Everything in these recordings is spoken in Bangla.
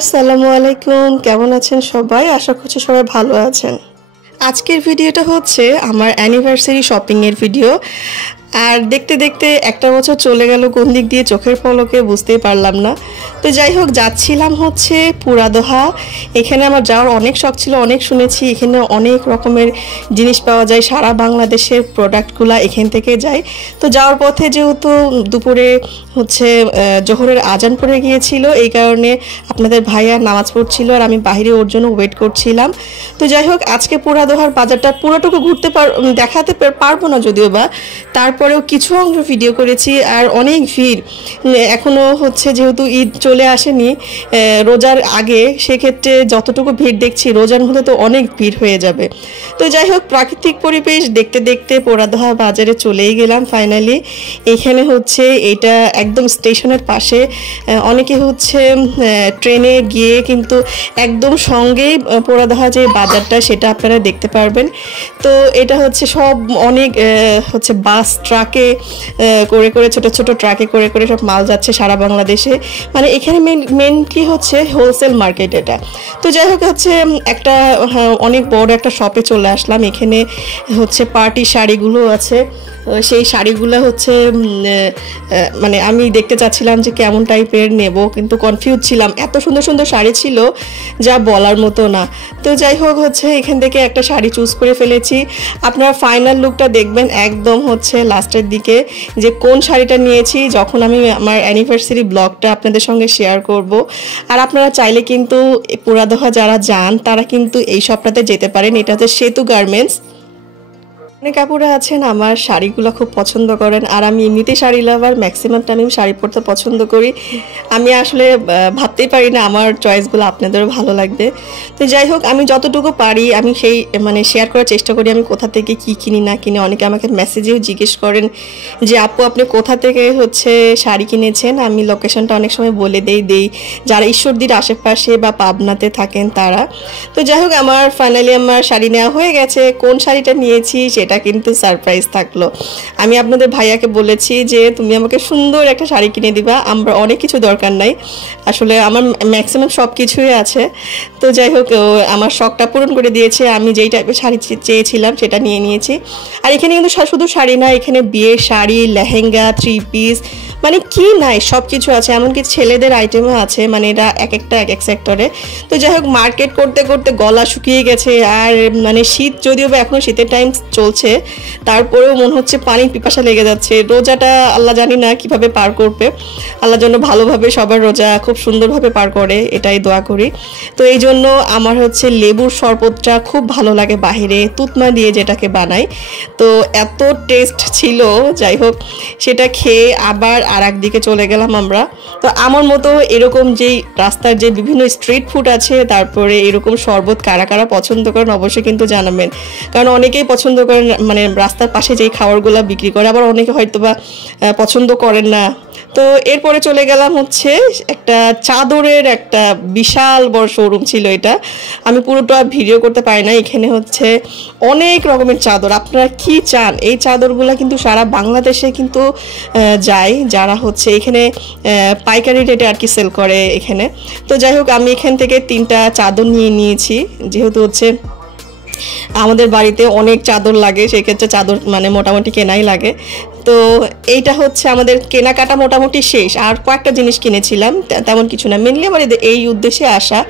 আসসালামু আলাইকুম, কেমন আছেন সবাই? আশা করছি সবাই ভালো আছেন। আজকের ভিডিওটা হচ্ছে আমার অ্যানিভার্সারি শপিং এর ভিডিও। আর দেখতে দেখতে একটা বছর চলে গেল কোন দিক দিয়ে চোখের পলকে বুঝতেই পারলাম না। তো যাই হোক, যাচ্ছিলাম হচ্ছে পুরাদোহা। এখানে আমার যাওয়ার অনেক শখ ছিল, অনেক শুনেছি এখানে অনেক রকমের জিনিস পাওয়া যায়, সারা বাংলাদেশের প্রোডাক্টগুলো এখান থেকে যায়। তো যাওয়ার পথে যেহেতু দুপুরে হচ্ছে জোহরের আজান পড়ে গিয়েছিল, এই কারণে আপনাদের ভাইয়া নামাজ পড়ছিল আর আমি বাইরে ওর জন্য ওয়েট করছিলাম। তো যাই হোক, আজকে পুরাদোহার বাজারটা পুরোটুকু দেখাতে পারবো না যদিও বা, তারপরেও কিছু অংশ ভিডিও করেছি। আর অনেক ভিড় এখনও হচ্ছে, যেহেতু ঈদ চলে আসেনি রোজার আগে, সেক্ষেত্রে যতটুকু ভিড় দেখছি রোজার মধ্যে তো অনেক ভিড় হয়ে যাবে। তো যাই হোক, প্রাকৃতিক পরিবেশ দেখতে দেখতে পুরাদোহা বাজারে চলেই গেলাম ফাইনালি। এখানে হচ্ছে এটা একদম স্টেশনের পাশে, অনেকে হচ্ছে ট্রেনে গিয়ে কিন্তু একদম সঙ্গেই পুরাদোহা যে বাজারটা সেটা আপনারা দেখতে পারবেন। তো এটা হচ্ছে সব অনেক হচ্ছে বাস ট্রাকে করে করে, ছোট ছোট ট্রাকে করে করে সব মাল যাচ্ছে সারা বাংলাদেশে। মানে এখানে মেনলি হচ্ছে হোলসেল মার্কেট এটা। তো যাই হোক, হচ্ছে একটা অনেক বড় একটা শপে চলে আসলাম। এখানে হচ্ছে পার্টি শাড়িগুলো আছে। সেই শাড়িগুলো হচ্ছে মানে আমি দেখতে চাচ্ছিলাম যে কেমন টাইপের নেব, কিন্তু কনফিউজ ছিলাম, এত সুন্দর সুন্দর শাড়ি ছিল যা বলার মতো না। তো যাই হোক, হচ্ছে এখান থেকে একটা শাড়ি চুজ করে ফেলেছি। আপনারা ফাইনাল লুকটা দেখবেন একদম হচ্ছে লাস্টের দিকে, যে কোন শাড়িটা নিয়েছি যখন আমি আমার অ্যানিভার্সারি ব্লগটা আপনাদের সঙ্গে শেয়ার করব। আর আপনারা চাইলে কিন্তু পুরাদোহা যারা যান তারা কিন্তু এই শপটাতে যেতে পারেন। এটা হচ্ছে সেতু গার্মেন্টস। অনেক আপুরা আছেন আমার শাড়িগুলো খুব পছন্দ করেন, আর আমি এমনিতেই শাড়ি লাভার, ম্যাক্সিমাম টাইম আমি শাড়ি পরতে পছন্দ করি। আমি আসলে ভাবতেই পারি না আমার চয়েসগুলো আপনাদেরও ভালো লাগবে। তো যাই হোক, আমি যতটুকু পারি আমি সেই মানে শেয়ার করার চেষ্টা করি আমি কোথা থেকে কি কিনি না কিনি। অনেকে আমাকে মেসেজেও জিজ্ঞেস করেন যে আপু আপনি কোথা থেকে হচ্ছে শাড়ি কিনেছেন। আমি লোকেশনটা অনেক সময় বলে দেই যারা ঈশ্বরদীর আশেপাশে বা পাবনাতে থাকেন তারা। তো যাই হোক, আমার ফাইনালি আমার শাড়ি নেওয়া হয়ে গেছে। কোন শাড়িটা নিয়েছি সেটা কিন্তু সারপ্রাইজ থাকলো। আমি আপনাদের ভাইয়াকে বলেছি যে তুমি আমাকে সুন্দর একটা শাড়ি কিনে দিবা, আমরা অনেক কিছু দরকার নাই, আসলে আমার ম্যাক্সিমাম সব কিছুই আছে। তো যাই হোক, আমার শখটা পূরণ করে দিয়েছে। আমি যেই টাইপের শাড়ি চেয়েছিলাম সেটা নিয়ে নিয়েছি। আর এখানে কিন্তু শুধু শাড়ি না, এখানে বিয়ের শাড়ি, লেহেঙ্গা, 3 পিস, মানে কি নাই সব কিছু আছে। এমনকি ছেলেদের আইটেমও আছে, মানে এটা এক একটা এক এক সেক্টরে। তো যাই হোক, মার্কেট করতে করতে গলা শুকিয়ে গেছে। আর মানে শীত যদিও বা এখনও শীতের টাইম চলছে, তারপরেও মনে হচ্ছে পানির পিপাসা লেগে যাচ্ছে। রোজাটা আল্লাহ জানি না কিভাবে পার করবে, আল্লাহ যেন ভালোভাবে সবার রোজা খুব সুন্দরভাবে পার করে, এটাই দোয়া করি। তো এই জন্য আমার হচ্ছে লেবুর শরবতটা খুব ভালো লাগে, বাহিরে তুতমা দিয়ে যেটাকে বানাই। তো এত টেস্ট ছিল, যাই হোক সেটা খেয়ে আবার আর একদিকে চলে গেলাম আমরা। তো আমার মতো এরকম যেই রাস্তার যে বিভিন্ন স্ট্রিট ফুড আছে, তারপরে এরকম শরবত কারা কারা পছন্দ করেন অবশ্যই কিন্তু জানাবেন। কারণ অনেকেই পছন্দ করেন মানে রাস্তার পাশে যেই খাবারগুলো বিক্রি করে, আবার অনেকে হয়তো বা পছন্দ করেন না। তো এরপরে চলে গেলাম হচ্ছে একটা চাদরের একটা বিশাল বড় শোরুম ছিল। এটা আমি পুরোটা ভিডিও করতে পারি না। এখানে হচ্ছে অনেক রকমের চাদর, আপনারা কি চান এই চাদরগুলো কিন্তু সারা বাংলাদেশে কিন্তু যায়, যারা হচ্ছে এখানে পাইকারি রেটে আর কি সেল করে এখানে। তো যাই হোক, আমি এখান থেকে 3টা চাদর নিয়ে নিয়েছি, যেহেতু হচ্ছে আমাদের বাড়িতে অনেক চাদর লাগে, সেক্ষেত্রে চাদর মানে মোটামুটি কেনাই লাগে। তো এইটা হচ্ছে আমাদের কেনাকাটা মোটামুটি শেষ। আর কয়েকটা জিনিস কিনেছিলাম, তেমন কিছু না, মেনলি আমার এই উদ্দেশ্যে আসা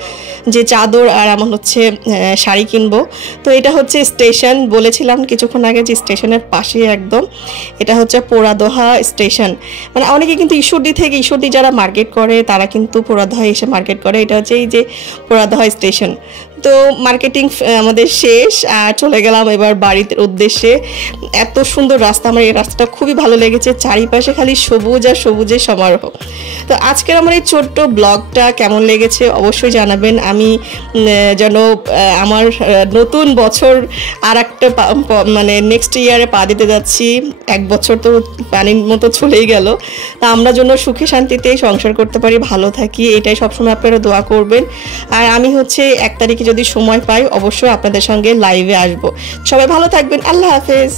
যে চাদর আর আমার হচ্ছে শাড়ি কিনবো। তো এটা হচ্ছে স্টেশন, বলেছিলাম কিছুক্ষণ আগে যে স্টেশনের পাশে একদম। এটা হচ্ছে পুরাদোহা স্টেশন। মানে অনেকে কিন্তু ঈশ্বরদী যারা মার্কেট করে তারা কিন্তু পুরাদোহা এসে মার্কেট করে। এটা হচ্ছে এই যে পুরাদোহা স্টেশন। তো মার্কেটিং আমাদের শেষ আর চলে গেলাম এবার বাড়ির উদ্দেশ্যে। এত সুন্দর রাস্তা, আমার এই রাস্তাটা খুবই ভালো লেগেছে, চারিপাশে খালি সবুজ আর সবুজের সমারোহ। তো আজকের আমার এই ছোট্ট ব্লগটা কেমন লেগেছে অবশ্যই জানাবেন। আমি যেন আমার নতুন বছর আর একটা মানে নেক্সট ইয়ারে পা দিতে যাচ্ছি। 1 বছর তো পানির মতো চলেই গেল। তা আমরা যেন সুখে শান্তিতে সংসার করতে পারি, ভালো থাকি, এটাই সবসময় আপনারা দোয়া করবেন। আর আমি হচ্ছে 1 তারিখে যদি সময় পাই অবশ্যই আপনাদের সঙ্গে লাইভে আসবো। সবাই ভালো থাকবেন, আল্লাহ হাফেজ।